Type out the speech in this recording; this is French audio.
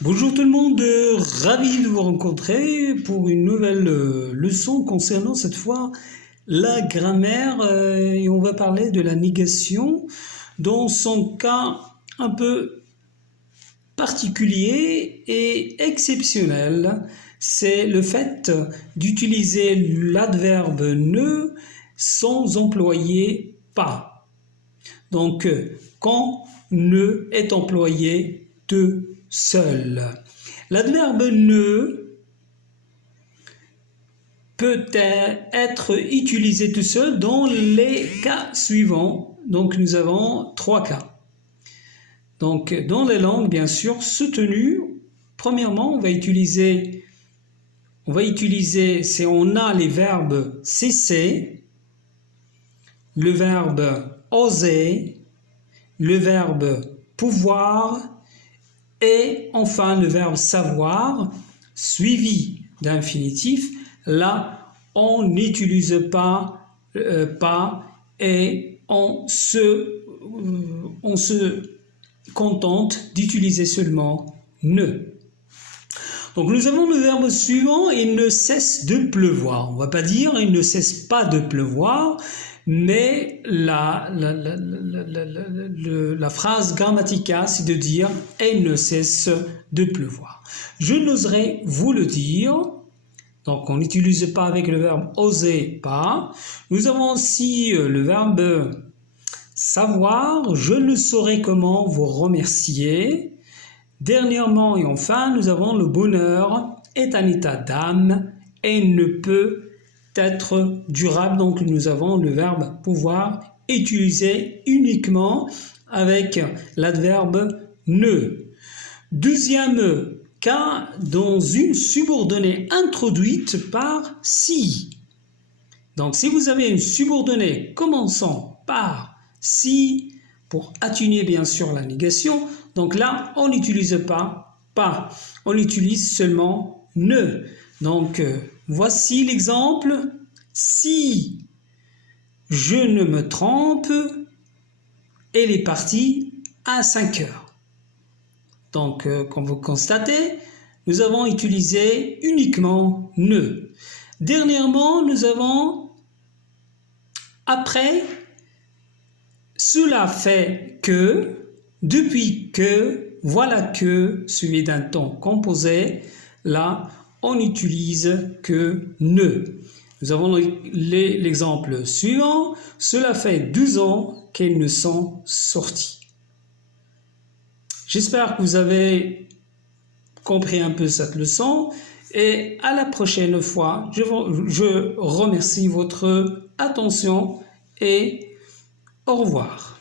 Bonjour tout le monde, ravi de vous rencontrer pour une nouvelle leçon concernant cette fois la grammaire et on va parler de la négation dans son cas un peu particulier et exceptionnel. C'est le fait d'utiliser l'adverbe ne sans employer pas. Donc quand ne est employé de seul. L'adverbe ne peut être utilisé tout seul dans les cas suivants. Donc nous avons trois cas. Donc dans les langues bien sûr soutenues, premièrement on va utiliser si on a les verbes cesser, le verbe oser, le verbe pouvoir et enfin le verbe savoir suivi d'infinitif. Là on n'utilise pas et on se contente d'utiliser seulement ne. Donc nous avons le verbe suivant, il ne cesse de pleuvoir. On ne va pas dire il ne cesse pas de pleuvoir, mais la phrase grammaticale, c'est de dire « il ne cesse de pleuvoir ». Je n'oserais vous le dire, donc on n'utilise pas avec le verbe « oser pas ». Nous avons aussi le verbe « savoir », je ne saurais comment vous remercier. Dernièrement et enfin, nous avons le bonheur est un état d'âme et ne peut être durable. Donc nous avons le verbe pouvoir utilisé uniquement avec l'adverbe ne. Deuxième cas, dans une subordonnée introduite par si. Donc si vous avez une subordonnée commençant par si, pour atténuer bien sûr la négation, donc là on n'utilise pas, on utilise seulement ne. Donc voici l'exemple, si je ne me trompe, elle est partie à 5 heures. Donc comme vous constatez, nous avons utilisé uniquement ne. Dernièrement, nous avons après, cela fait que, depuis que, voilà que, suivi d'un temps composé, là, on n'utilise que ne. Nous avons l'exemple suivant, cela fait 12 ans qu'elles ne sont sorties. J'espère que vous avez compris un peu cette leçon et à la prochaine fois, je remercie votre attention et au revoir.